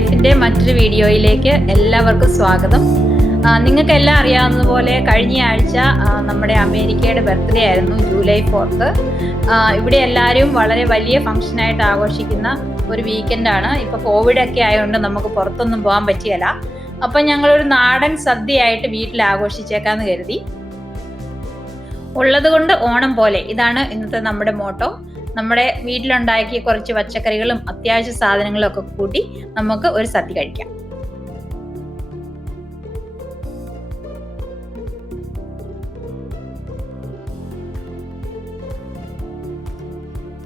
ലൈഫിൻ്റെ മറ്റൊരു വീഡിയോയിലേക്ക് എല്ലാവർക്കും സ്വാഗതം. നിങ്ങൾക്കെല്ലാം അറിയാവുന്നതുപോലെ കഴിഞ്ഞ ആഴ്ച നമ്മുടെ അമേരിക്കയുടെ ബർത്ത്ഡേ ആയിരുന്നു, ജൂലൈ 4th. ഇവിടെ എല്ലാവരും വളരെ വലിയ ഫംഗ്ഷനായിട്ട് ആഘോഷിക്കുന്ന ഒരു വീക്കെൻഡാണ്. ഇപ്പോൾ കോവിഡൊക്കെ ആയതുകൊണ്ട് നമുക്ക് പുറത്തൊന്നും പോകാൻ പറ്റിയല്ല. അപ്പം ഞങ്ങളൊരു നാടൻ സദ്യയായിട്ട് വീട്ടിൽ ആഘോഷിച്ചേക്കാന്ന് കരുതി. ഉള്ളത് കൊണ്ട് ഓണം പോലെ, ഇതാണ് ഇന്നത്തെ നമ്മുടെ മോട്ടോ. നമ്മുടെ വീട്ടിലുണ്ടാക്കിയ കുറച്ച് പച്ചക്കറികളും അത്യാവശ്യ സാധനങ്ങളും ഒക്കെ കൂട്ടി നമുക്ക് ഒരു സദ്യ കഴിക്കാം.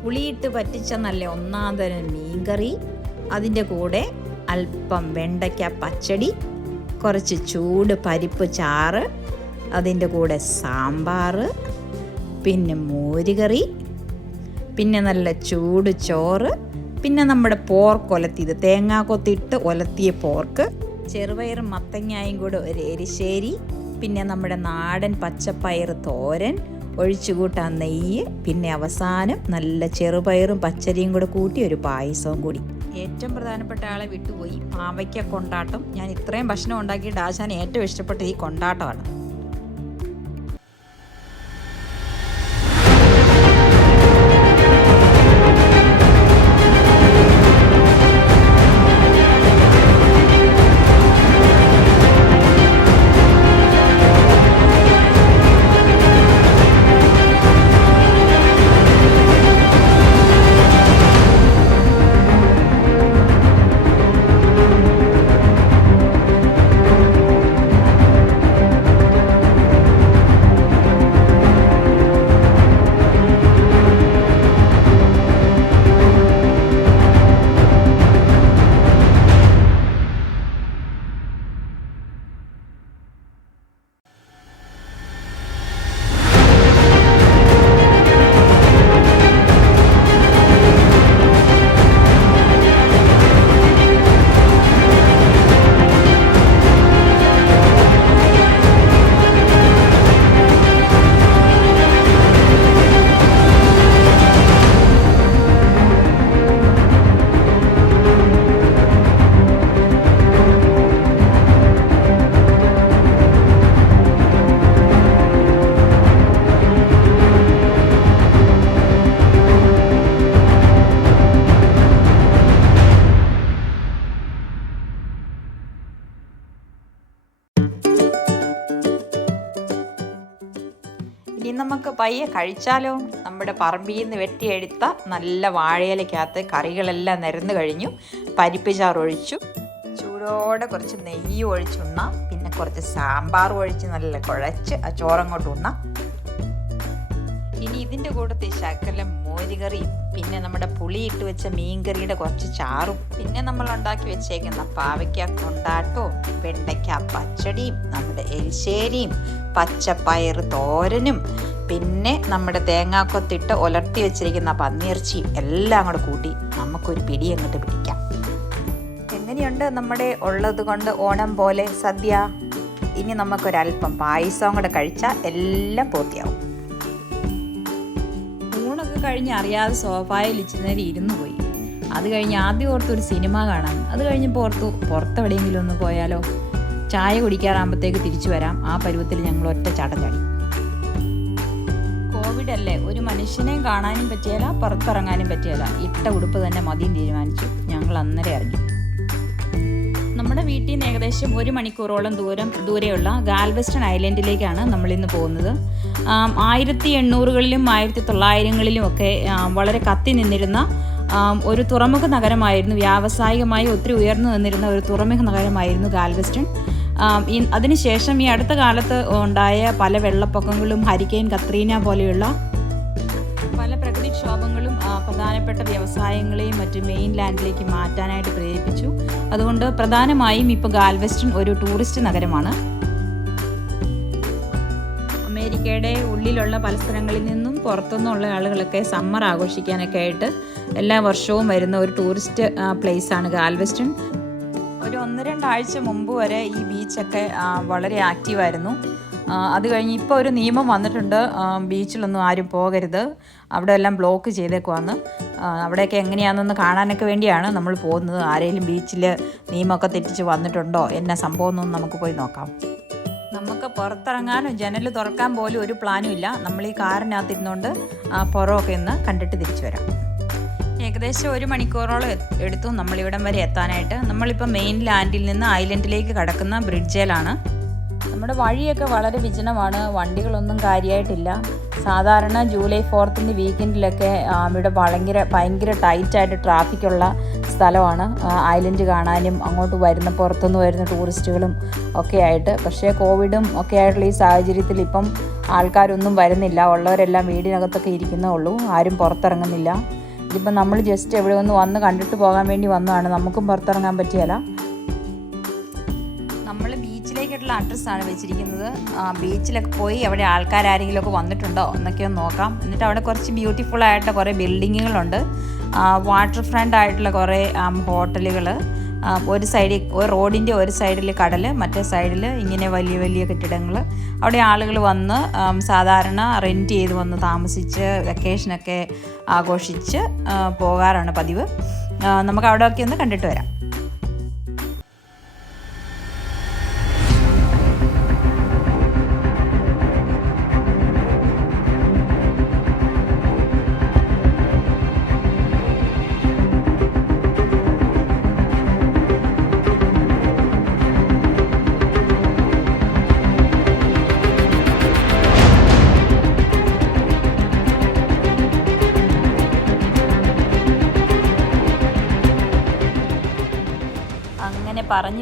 പുളിയിട്ട് പറ്റിച്ച നല്ല ഒന്നാന്തരം മീൻകറി, അതിൻ്റെ കൂടെ അല്പം വെണ്ടയ്ക്ക പച്ചടി, കുറച്ച് ചൂട് പരിപ്പ് ചാറ്, അതിൻ്റെ കൂടെ സാമ്പാർ, പിന്നെ മോരുകറി, പിന്നെ നല്ല ചൂട് ചോറ്, പിന്നെ നമ്മുടെ പോർക്ക് ഒലത്തിയത്, തേങ്ങാ കൊത്തിയിട്ട് ഒലത്തിയ പോർക്ക്, ചെറുപയറും മത്തങ്ങായും കൂടെ ഒരു എരിശ്ശേരി, പിന്നെ നമ്മുടെ നാടൻ പച്ചപ്പയർ തോരൻ, ഒഴിച്ചുകൂട്ടാൻ നെയ്യ്, പിന്നെ അവസാനം നല്ല ചെറുപയറും പച്ചരിയും കൂടെ കൂട്ടി ഒരു പായസവും കൂടി. ഏറ്റവും പ്രധാനപ്പെട്ട ആളെ വിട്ടുപോയി, പാവയ്ക്ക കൊണ്ടാട്ടം. ഞാൻ ഇത്രയും ഭക്ഷണം ഉണ്ടാക്കിയിട്ട് ആശാൻ ഏറ്റവും ഇഷ്ടപ്പെട്ട ഈ കൊണ്ടാട്ടമാണ്. ഇനി നമുക്ക് പയ്യെ കഴിച്ചാലോ. നമ്മുടെ പറമ്പിൽ നിന്ന് വെട്ടിയെടുത്ത നല്ല വാഴയിലക്കകത്ത് കറികളെല്ലാം നിരന്നു കഴിഞ്ഞു. പരിപ്പ് ചാറ് ഒഴിച്ചു, ചൂടോടെ കുറച്ച് നെയ്യ് ഒഴിച്ചുണ്ണാം, പിന്നെ കുറച്ച് സാമ്പാർ ഒഴിച്ച് നല്ല കുഴച്ച് ആ ചോറങ്ങോട്ട് ഉണ്ണാം. ഇനി ഇതിൻ്റെ കൂട്ടത്തിൽ ശകലം മോരുകറിയും, പിന്നെ നമ്മുടെ പുളിയിട്ട് വെച്ച മീൻകറിയുടെ കുറച്ച് ചാറും, പിന്നെ നമ്മൾ ഉണ്ടാക്കി വെച്ചേക്കുന്ന പാവയ്ക്ക കൊണ്ടാട്ടവും വെണ്ടയ്ക്ക പച്ചടിയും നമ്മുടെ എരിശ്ശേരിയും പച്ചപ്പയർ തോരനും, പിന്നെ നമ്മുടെ തേങ്ങാക്കൊത്തിട്ട് ഉലർത്തി വെച്ചിരിക്കുന്ന പന്നിയിറച്ചിയും എല്ലാം കൂടെ കൂട്ടി നമുക്കൊരു പിടി അങ്ങോട്ട് പിടിക്കാം. എങ്ങനെയുണ്ട് നമ്മുടെ ഉള്ളത് കൊണ്ട് ഓണം പോലെ സദ്യ? ഇനി നമുക്കൊരല്പം പായസവും കൂടെ കഴിച്ചാൽ എല്ലാം പൂർത്തിയാവും. ഊണൊക്കെ കഴിഞ്ഞ് അറിയാതെ സോഫായിൽ ഇച്ചിരി ഇരുന്നു പോയി. അത് കഴിഞ്ഞ് ആദ്യം ഓർത്തൊരു സിനിമ കാണാം. അത് കഴിഞ്ഞപ്പോൾ പുറത്തെവിടെയെങ്കിലും ഒന്ന് പോയാലോ, ചായ കുടിക്കാറാകുമ്പോഴത്തേക്ക് തിരിച്ചു വരാം. ആ പരുവത്തിൽ ഞങ്ങൾ ഒറ്റ ചാട്ടം ചാടി. കോവിഡ് അല്ലേ, ഒരു മനുഷ്യനെയും കാണാനും പറ്റിയല്ല, പുറത്തിറങ്ങാനും പറ്റിയല്ല. ഇട്ട ഉടുപ്പ് തന്നെ മതിയും തീരുമാനിച്ചു. ഞങ്ങൾ അന്നേരം ഇറങ്ങി. നമ്മുടെ വീട്ടിൽ നിന്ന് ഏകദേശം 1 മണിക്കൂറോളം ദൂരെയുള്ള ഗാൽവെസ്റ്റൺ ഐലൻഡിലേക്കാണ് നമ്മളിന്ന് പോകുന്നത്. 1800കളിലും 1900കളിലും ഒക്കെ വളരെ കത്തി നിന്നിരുന്ന ഒരു തുറമുഖ നഗരമായിരുന്നു. വ്യാവസായികമായി ഒത്തിരി ഉയർന്നു നിന്നിരുന്ന ഒരു തുറമുഖ നഗരമായിരുന്നു ഗാൽവെസ്റ്റൺ. അതിനുശേഷം ഈ അടുത്ത കാലത്ത് ഉണ്ടായ പല വെള്ളപ്പൊക്കങ്ങളും ഹരിക്കെയിൻ കത്രീന പോലെയുള്ള പല പ്രകൃതിക്ഷോഭങ്ങളും പ്രധാനപ്പെട്ട വ്യവസായങ്ങളെയും മറ്റ് മെയിൻ ലാൻഡിലേക്ക് മാറ്റാനായിട്ട് പ്രേരിപ്പിച്ചു. അതുകൊണ്ട് പ്രധാനമായും ഇപ്പോൾ ഗാൽവെസ്റ്റൺ ഒരു ടൂറിസ്റ്റ് നഗരമാണ്. അമേരിക്കയുടെ ഉള്ളിലുള്ള പല സ്ഥലങ്ങളിൽ നിന്നും പുറത്തുനിന്നുള്ള ആളുകളൊക്കെ സമ്മർ ആഘോഷിക്കാനൊക്കെ ആയിട്ട് എല്ലാ വർഷവും വരുന്ന ഒരു ടൂറിസ്റ്റ് പ്ലേസാണ് ഗാൽവെസ്റ്റൺ. ഒരു 1-2 ആഴ്ച മുമ്പ് വരെ ഈ ബീച്ചൊക്കെ വളരെ ആക്റ്റീവായിരുന്നു. അത് കഴിഞ്ഞ് ഇപ്പോൾ ഒരു നിയമം വന്നിട്ടുണ്ട്, ബീച്ചിലൊന്നും ആരും പോകരുത്, അവിടെ എല്ലാം ബ്ലോക്ക് ചെയ്തേക്കുവാന്ന്. അവിടെയൊക്കെ എങ്ങനെയാണെന്ന് കാണാനൊക്കെ വേണ്ടിയാണ് നമ്മൾ പോകുന്നത്. ആരെങ്കിലും ബീച്ചിൽ നിയമമൊക്കെ തെറ്റിച്ച് വന്നിട്ടുണ്ടോ, എന്നാ സംഭവം എന്നൊന്നും നമുക്ക് പോയി നോക്കാം. നമുക്ക് പുറത്തിറങ്ങാനും ജനൽ തുറക്കാൻ പോലും ഒരു പ്ലാനും ഇല്ല. നമ്മൾ ഈ കാറിനകത്തിരുന്നുകൊണ്ട് പുറമൊക്കെ ഒന്ന് കണ്ടിട്ട് തിരിച്ചു വരാം. ഏകദേശം 1 മണിക്കൂറോളം എടുത്തു നമ്മളിവിടം വരെ എത്താനായിട്ട്. നമ്മളിപ്പോൾ മെയിൻ ലാൻഡിൽ നിന്ന് ഐലൻഡിലേക്ക് കടക്കുന്ന ബ്രിഡ്ജിലാണ്. നമ്മുടെ വഴിയൊക്കെ വളരെ വിജനമാണ്, വണ്ടികളൊന്നും കാര്യമായിട്ടില്ല. സാധാരണ ജൂലൈ 4th വീക്കെൻഡിലൊക്കെ ഇവിടെ ഭയങ്കര ടൈറ്റായിട്ട് ട്രാഫിക്കുള്ള സ്ഥലമാണ്, ഐലൻഡ് കാണാനും അങ്ങോട്ട് വരുന്ന പുറത്തുനിന്ന് വരുന്ന ടൂറിസ്റ്റുകളും ഒക്കെ ആയിട്ട്. പക്ഷേ കോവിഡും ഒക്കെ ആയിട്ടുള്ള ഈ സാഹചര്യത്തിൽ ഇപ്പം ആൾക്കാരൊന്നും വരുന്നില്ല. ഉള്ളവരെല്ലാം വീടിനകത്തൊക്കെ ഇരിക്കുന്നേ ഉള്ളൂ, ആരും പുറത്തിറങ്ങുന്നില്ല. ഇതിപ്പം നമ്മൾ ജസ്റ്റ് എവിടെ ഒന്ന് വന്ന് കണ്ടിട്ട് പോകാൻ വേണ്ടി വന്നതാണ്, നമുക്കും പുറത്തിറങ്ങാൻ പറ്റിയല്ല. നമ്മൾ ബീച്ചിലേക്കുള്ള അഡ്രസ്സാണ് വെച്ചിരിക്കുന്നത്. ബീച്ചിലൊക്കെ പോയി അവിടെ ആൾക്കാരെങ്കിലുമൊക്കെ വന്നിട്ടുണ്ടോ എന്നൊക്കെ ഒന്ന് നോക്കാം. എന്നിട്ട് അവിടെ കുറച്ച് ബ്യൂട്ടിഫുൾ ആയിട്ടുള്ള കുറേ ബിൽഡിങ്ങുകളുണ്ട്, വാട്ടർ ഫ്രണ്ട് ആയിട്ടുള്ള കുറേ ഹോട്ടലുകൾ. ഒരു സൈഡിൽ റോഡിൻ്റെ ഒരു സൈഡിൽ കടൽ, മറ്റേ സൈഡിൽ ഇങ്ങനെ വലിയ വലിയ കെട്ടിടങ്ങൾ. അവിടെ ആളുകൾ വന്ന് സാധാരണ റെൻറ്റ് ചെയ്ത് വന്ന് താമസിച്ച് വെക്കേഷനൊക്കെ ആഘോഷിച്ച് പോകാറാണ് പതിവ്. നമുക്ക് അവിടെയൊക്കെ ഒന്ന് കണ്ടിട്ട് വരാം.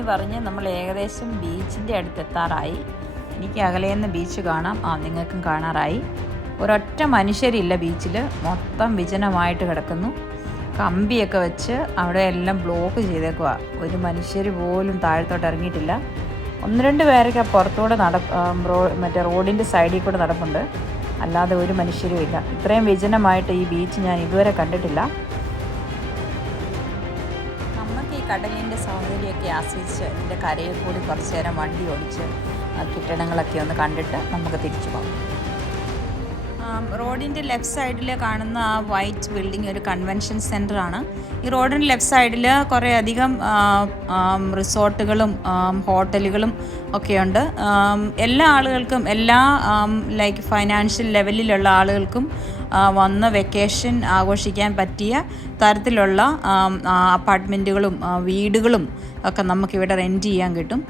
പറഞ്ഞ് നമ്മൾ ഏകദേശം ബീച്ചിൻ്റെ അടുത്തെത്താറായി. എനിക്ക് അകലേന്ന് ബീച്ച് കാണാം, നിങ്ങൾക്കും കാണാറായി. ഒരൊറ്റ മനുഷ്യരില്ല ബീച്ചിൽ, മൊത്തം വിജനമായിട്ട് കിടക്കുന്നു. കമ്പിയൊക്കെ വെച്ച് അവിടെ എല്ലാം ബ്ലോക്ക് ചെയ്തേക്കുക, ഒരു മനുഷ്യർ പോലും താഴത്തോട്ട് ഇറങ്ങിയിട്ടില്ല. 1-2 പേരൊക്കെ പുറത്തൂടെ മറ്റേ റോഡിൻ്റെ സൈഡിൽ കൂടെ നടപ്പുണ്ട്, അല്ലാതെ ഒരു മനുഷ്യരും ഇല്ല. ഇത്രയും വിജനമായിട്ട് ഈ ബീച്ച് ഞാൻ ഇതുവരെ കണ്ടിട്ടില്ല. കടലിൻ്റെ സൗന്ദര്യമൊക്കെ ആസ്വദിച്ച് ഇതിൻ്റെ കരയിൽ കൂടി കുറച്ച് നേരം വണ്ടി ഓടിച്ച് കെട്ടിടങ്ങളൊക്കെ ഒന്ന് കണ്ടിട്ട് നമുക്ക് തിരിച്ചു പോകാം. റോഡിൻ്റെ ലെഫ്റ്റ് സൈഡിൽ കാണുന്ന ആ വൈറ്റ് ബിൽഡിംഗ് ഒരു കൺവെൻഷൻ സെൻ്ററാണ്. ഈ റോഡിൻ്റെ ലെഫ്റ്റ് സൈഡിൽ കുറേ അധികം റിസോർട്ടുകളും ഹോട്ടലുകളും ഒക്കെയുണ്ട്. എല്ലാ ആളുകൾക്കും, എല്ലാ ലൈക്ക് ഫൈനാൻഷ്യൽ ലെവലിലുള്ള ആളുകൾക്കും വന്ന് വെക്കേഷൻ ആഘോഷിക്കാൻ പറ്റിയ തരത്തിലുള്ള അപ്പാർട്ട്മെൻറ്റുകളും വീടുകളും ഒക്കെ നമുക്കിവിടെ റെൻറ്റ് ചെയ്യാൻ കിട്ടും.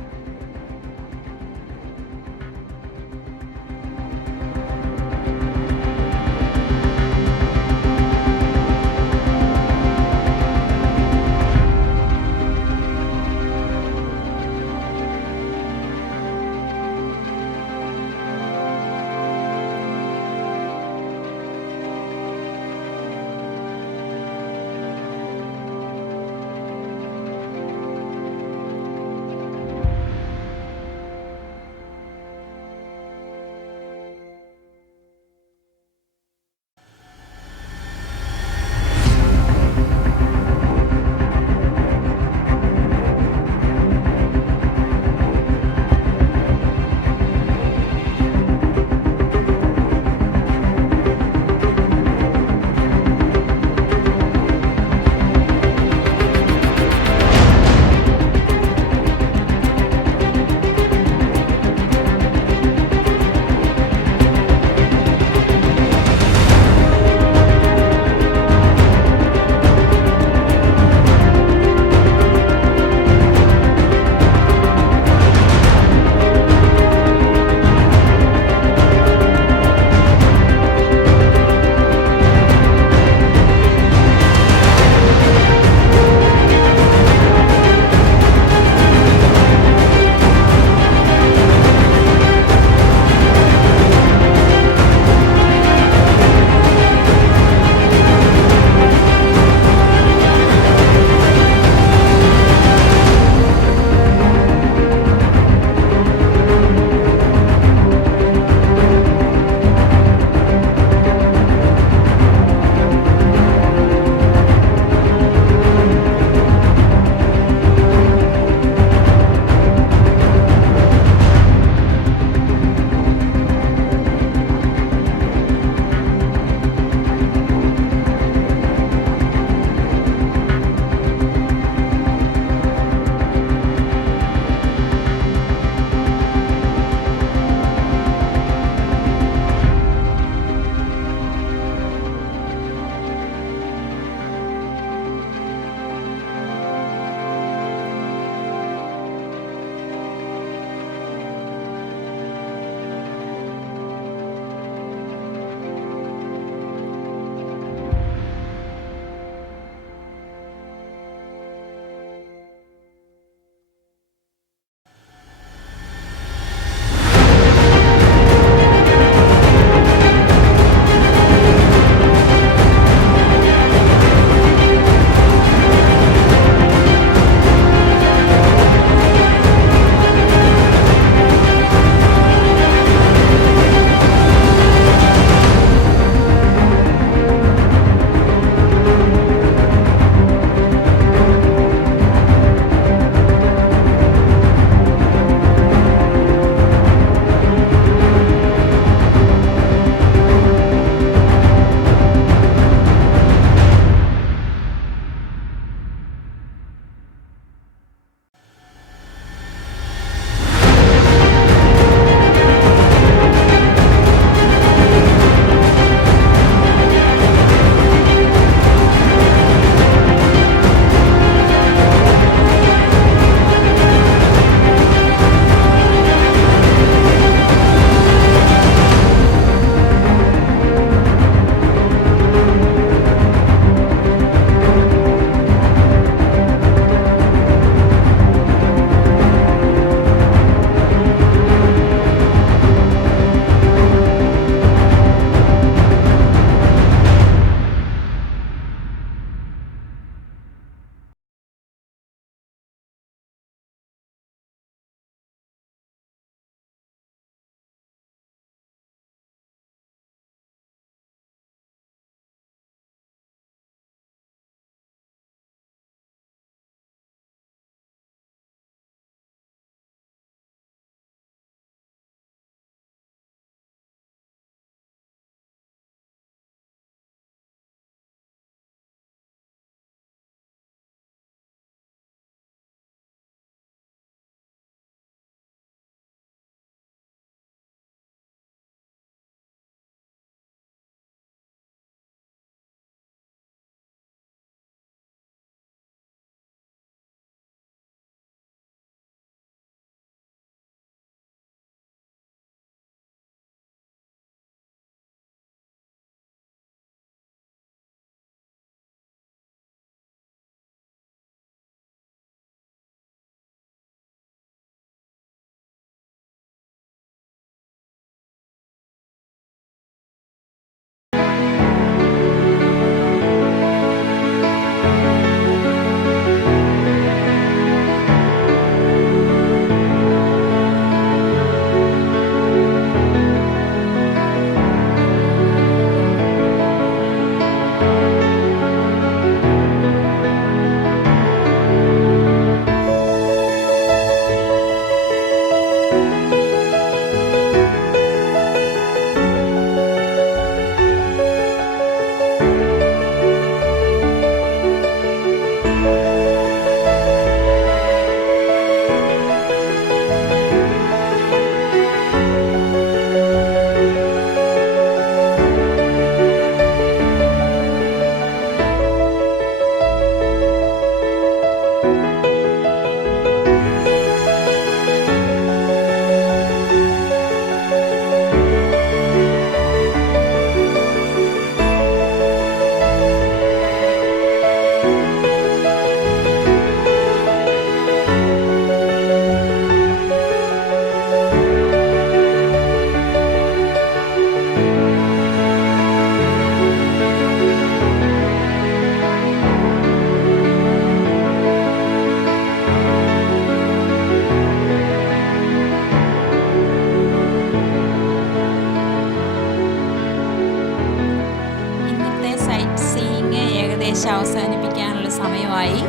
ഏകദേശം അവസാനിപ്പിക്കാനുള്ള സമയമായി.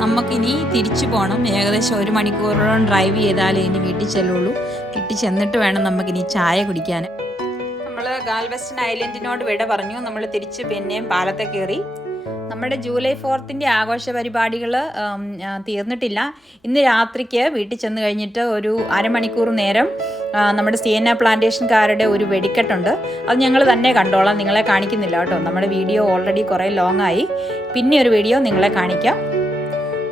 നമുക്കിനി തിരിച്ചു പോകണം. ഏകദേശം 1 മണിക്കൂറോളം ഡ്രൈവ് ചെയ്താലേ ഇനി വീട്ടിൽ ചെല്ലുള്ളൂ. വീട്ടിൽ ചെന്നിട്ട് വേണം നമുക്കിനി ചായ കുടിക്കാൻ. നമ്മൾ ഗാൽവെസ്റ്റൺ ഐലൻഡിനോട് വിട പറഞ്ഞു. നമ്മൾ തിരിച്ച് പിന്നെയും പാലത്തെ കയറി. നമ്മുടെ ജൂലൈ 4th ആഘോഷ പരിപാടികൾ തീർന്നിട്ടില്ല. ഇന്ന് രാത്രിക്ക് വീട്ടിൽ ചെന്ന് കഴിഞ്ഞിട്ട് ഒരു അരമണിക്കൂർ നേരം നമ്മുടെ സിയന്ന പ്ലാന്റേഷൻകാരുടെ ഒരു വെടിക്കെട്ടുണ്ട്. അത് ഞങ്ങൾ തന്നെ കണ്ടോളാം, നിങ്ങളെ കാണിക്കുന്നില്ല കേട്ടോ. നമ്മുടെ വീഡിയോ ഓൾറെഡി കുറേ ലോങ് ആയി. പിന്നെ ഒരു വീഡിയോ നിങ്ങളെ കാണിക്കാം.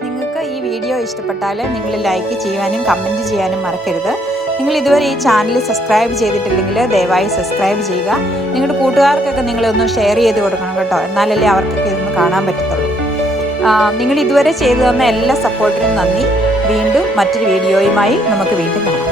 നിങ്ങൾക്ക് ഈ വീഡിയോ ഇഷ്ടപ്പെട്ടാൽ നിങ്ങൾ ലൈക്ക് ചെയ്യാനും കമൻറ്റ് ചെയ്യാനും മറക്കരുത്. നിങ്ങൾ ഇതുവരെ ഈ ചാനൽ സബ്സ്ക്രൈബ് ചെയ്തിട്ടില്ലെങ്കിൽ ദയവായി സബ്സ്ക്രൈബ് ചെയ്യുക. നിങ്ങളുടെ കൂട്ടുകാർക്കൊക്കെ നിങ്ങളൊന്ന് ഷെയർ ചെയ്ത് കൊടുക്കണം കേട്ടോ. എന്നാലല്ലേ അവർക്കൊക്കെ ഇതൊന്ന് കാണാൻ പറ്റത്തുള്ളൂ. നിങ്ങൾ ഇതുവരെ ചെയ്തു തന്ന എല്ലാ സപ്പോർട്ടിനും നന്ദി. വീണ്ടും മറ്റൊരു വീഡിയോയുമായി നമുക്ക് വീണ്ടും കാണാം.